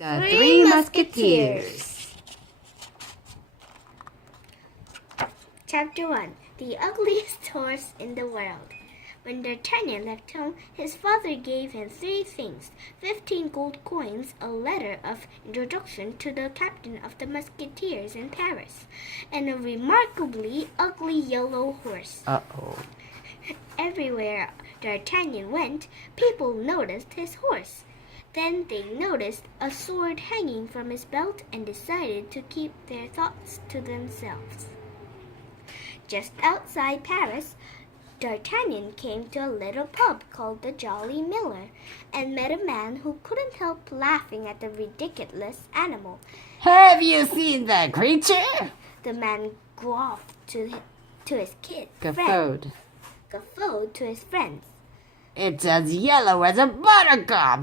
The Three Musketeers. Chapter 1. The ugliest horse in the world. When D'Artagnan left home, his father gave him 3 things: 15 gold coins, a letter of introduction to the captain of the Musketeers in Paris, and a remarkably ugly yellow horse. Uh-oh. Everywhere D'Artagnan went, people noticed his horse. Then they noticed a sword hanging from his belt and decided to keep their thoughts to themselves. Just outside Paris, D'Artagnan came to a little pub called the Jolly Miller and met a man who couldn't help laughing at the ridiculous animal. Have you seen that creature? The man guffawed to his Guffawed. Guffawed to his friends. It's as yellow as a buttercup.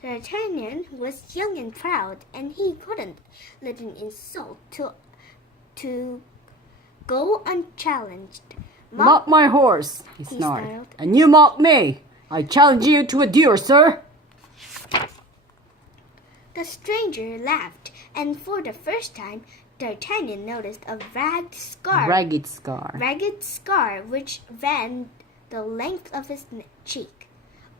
D'Artagnan was young and proud, and he couldn't let an insult to go unchallenged. Mock my horse, he snarled. snarled. And you mock me. I challenge you to a duel, sir. The stranger laughed, and for the first time, D'Artagnan noticed a ragged scar which ran the length of his cheek.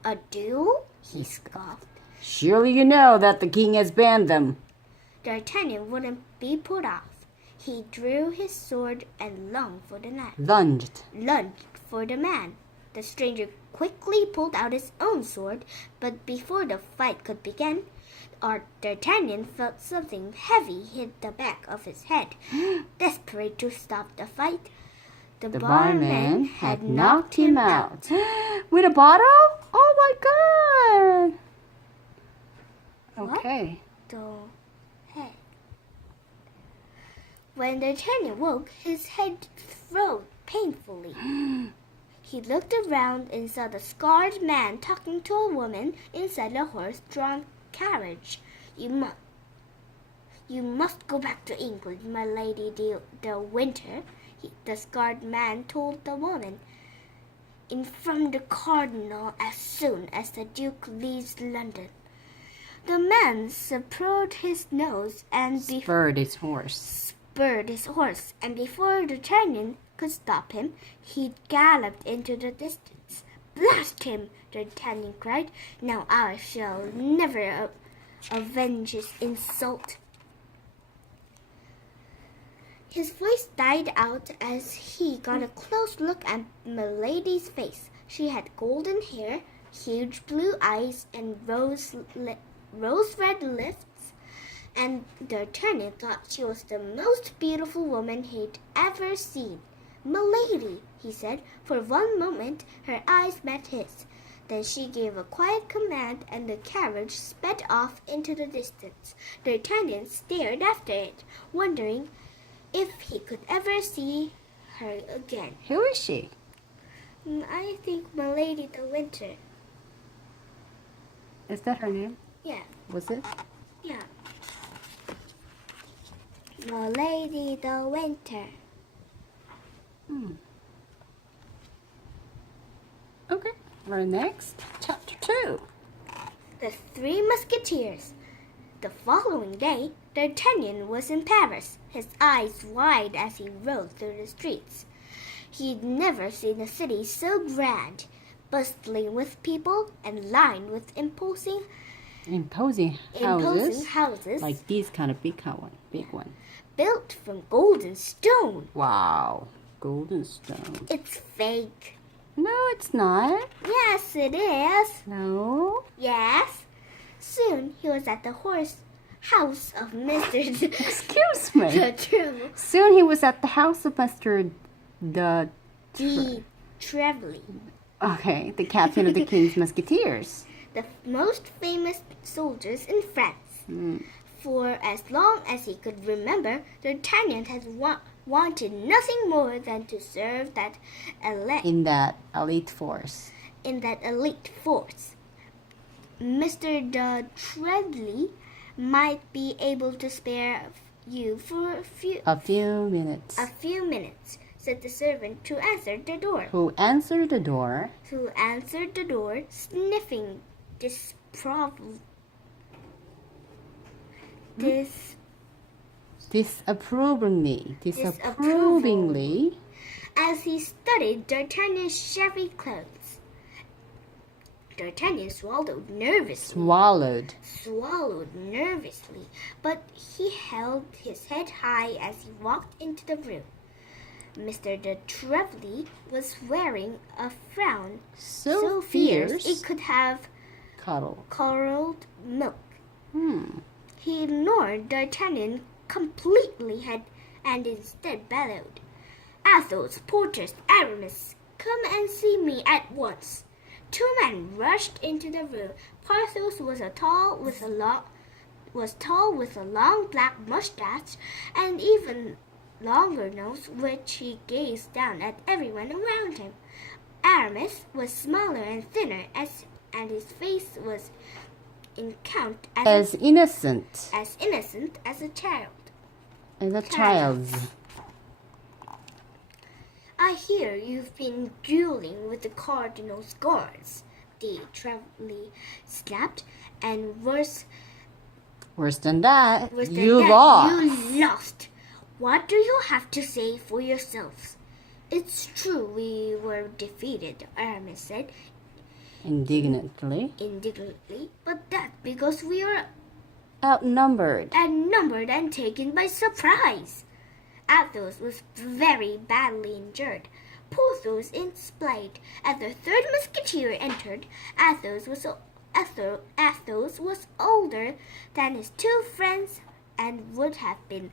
A duel? He scoffed. Surely you know that the king has banned them. D'Artagnan wouldn't be put off. He drew his sword and lunged for the man. The stranger quickly pulled out his own sword, but before the fight could begin, D'Artagnan felt something heavy hit the back of his head. Desperate to stop the fight, the barman had knocked him out. With a bottle? Oh my God! Okay. The head. When D'Artagnan woke, his head throbbed painfully. He looked around and saw the scarred man talking to a woman inside a horse-drawn carriage. You must go back to England, my lady de Winter, the scarred man told the woman. Inform the cardinal as soon as the duke leaves London. The man spurred his horse, and before D'Artagnan could stop him, he galloped into the distance. Blast him! D'Artagnan cried. Now I shall never avenge his insult. His voice died out as he got a close look at Milady's face. She had golden hair, huge blue eyes, and rose-red lips, and D'Artagnan thought she was the most beautiful woman he'd ever seen. Milady, he said. For one moment her eyes met his. Then she gave a quiet command, and the carriage sped off into the distance. D'Artagnan stared after it, wondering if he could ever see her again. Who is she? I think Milady de Winter. Is that her name? Yeah. Was it? Yeah. Milady de Winter. Okay. Right next, chapter 2. The Three Musketeers. The following day, D'Artagnan was in Paris, his eyes wide as he rode through the streets. He'd never seen a city so grand, bustling with people and lined with imposing houses like these kind of big one. Built from golden stone. Wow, golden stone. It's fake. No, it's not. Yes, it is. No. Yes. Soon he was at the house of Mr. Excuse me. Trevely. Soon he was at the house of Mr. Trevely. Okay, the captain of the King's Musketeers. The most famous soldiers in France. For as long as he could remember, D'Artagnan had wanted nothing more than to serve in that elite force. Mr. de Trevely might be able to spare you for a few minutes. A few minutes, said the servant who answered the door. Who answered the door, sniffing Disapprovingly. As he studied D'Artagnan's shabby clothes. D'Artagnan swallowed nervously, but he held his head high as he walked into the room. Mr. de Trevly was wearing a frown So fierce it could have curdled milk. He ignored D'Artagnan completely and instead bellowed, "Athos, Porthos, Aramis, come and see me at once." Two men rushed into the room. Porthos was tall with a long black mustache and even longer nose, which he gazed down at everyone around him. Aramis was smaller and thinner, and his face was as innocent as a child. "I hear you've been dueling with the cardinal's guards," de Trevly snapped, "and worse than that, you lost. What do you have to say for yourselves?" "It's true we were defeated," Aramis said indignantly, "but that's because we are outnumbered and taken by surprise." Athos was very badly injured. Porthos explained. As the third musketeer entered, Athos was older than his two friends and would have been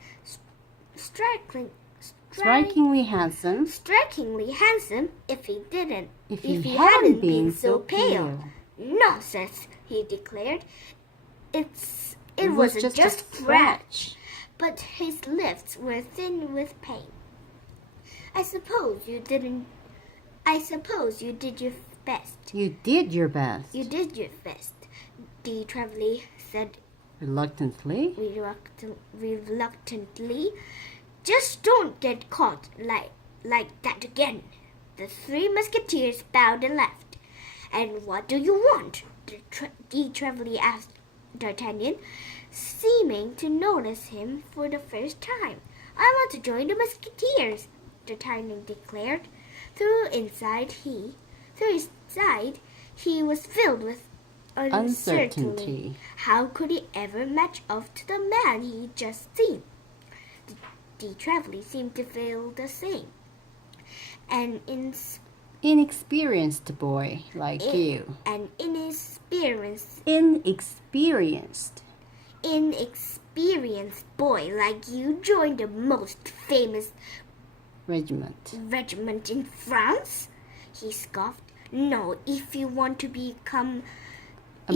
strikingly handsome if he hadn't been so pale. "Nonsense," he declared. It was just a scratch. But his lips were thin with pain. I suppose you did your best." You did your best, de Trevly said reluctantly. "Just don't get caught like that again." The three musketeers bowed and left. "And what do you want?" de Trevly asked D'Artagnan, seeming to notice him for the first time. "I want to join the Musketeers," D'Artagnan declared. Through his side, he was filled with uncertainty. How could he ever match up to the man he'd just seen? De Trevly seemed to feel the same. An inexperienced boy like you. An inexperienced boy like you joined the most famous regiment in France? He scoffed. "No, if you want to become a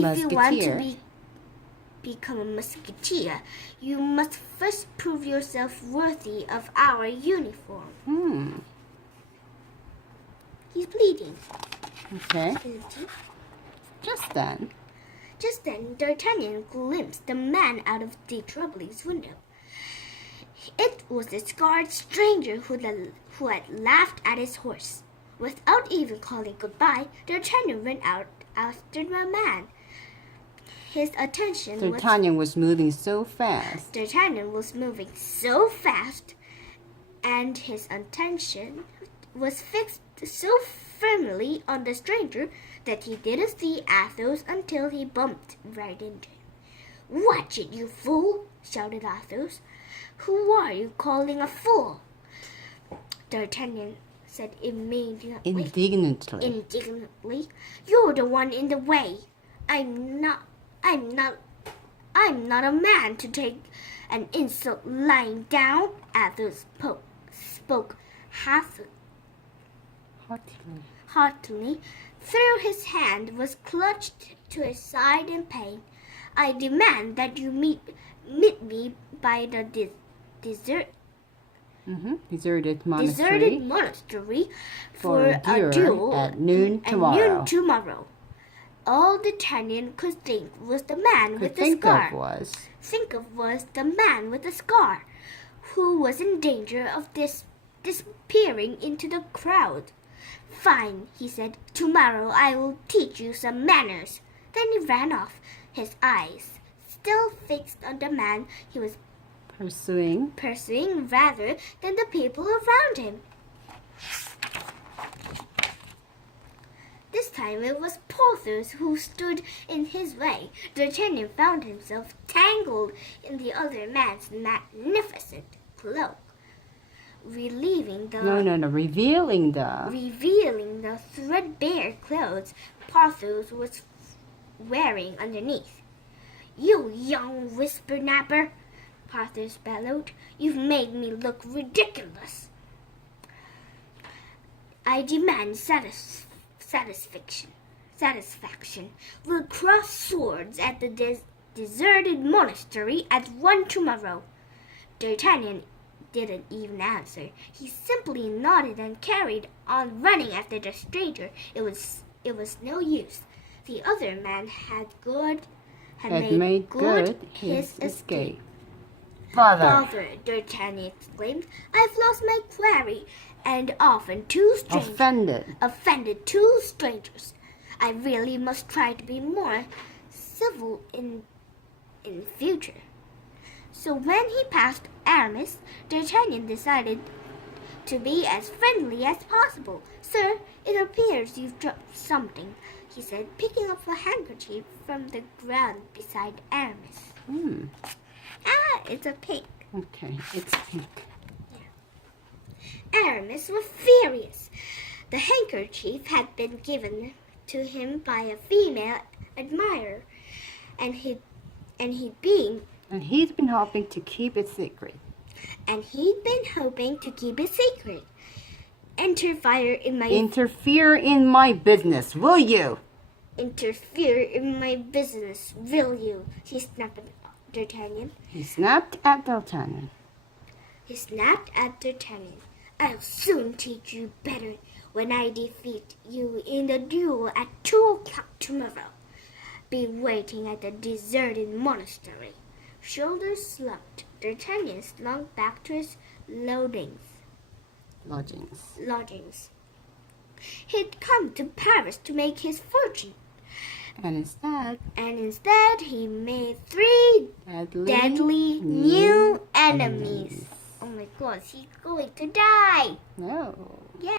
musketeer, you must first prove yourself worthy of our uniform." He's bleeding. Okay. Just then, D'Artagnan glimpsed the man out of de Trevly's window. It was the scarred stranger who had laughed at his horse. Without even calling goodbye, D'Artagnan went out after the man. D'Artagnan was moving so fast. And his attention was fixed so firmly on the stranger that he didn't see Athos until he bumped right into him. "Watch it, you fool!" shouted Athos. "Who are you calling a fool?" D'Artagnan said indignantly. "You're the one in the way. I'm not a man to take an insult lying down." Athos spoke heartily, though his hand was clutched to his side in pain. "I demand that you meet me by the deserted monastery for a duel at noon tomorrow. All D'Artagnan could think was the man with the scar. Was the man with the scar, who was in danger of disappearing into the crowd. "Fine," he said. "Tomorrow I will teach you some manners." Then he ran off, his eyes still fixed on the man he was Pursuing. rather than the people around him. This time it was Porthos who stood in his way. D'Artagnan found himself tangled in the other man's magnificent cloak, revealing the threadbare clothes Porthos was wearing underneath. "You young whippersnapper," Porthos bellowed, "you've made me look ridiculous. I demand satisfaction. We'll cross swords at the deserted monastery at 1 tomorrow." D'Artagnan didn't even answer. He simply nodded and carried on running after the stranger. It was no use. The other man had made good his escape. Father, D'Artagnan exclaimed, "I've lost my quarry and offended two strangers. I really must try to be more civil in future." So when he passed Aramis, D'Artagnan decided to be as friendly as possible. "Sir, it appears you've dropped something," he said, picking up a handkerchief from the ground beside Aramis. It's a pink. Okay, it's pink. Aramis was furious. The handkerchief had been given to him by a female admirer, and he'd been hoping to keep it secret. Interfere in my business, will you? Interfere in my business, will you? He snapped at D'Artagnan. He snapped at D'Artagnan. "I'll soon teach you better when I defeat you in the duel at 2 o'clock tomorrow. Be waiting at the deserted monastery." Shoulders slumped, D'Artagnan slunk back to his lodgings. He'd come to Paris to make his fortune. And instead he made 3 deadly new enemies. Oh my God, he's going to die. No. Yeah.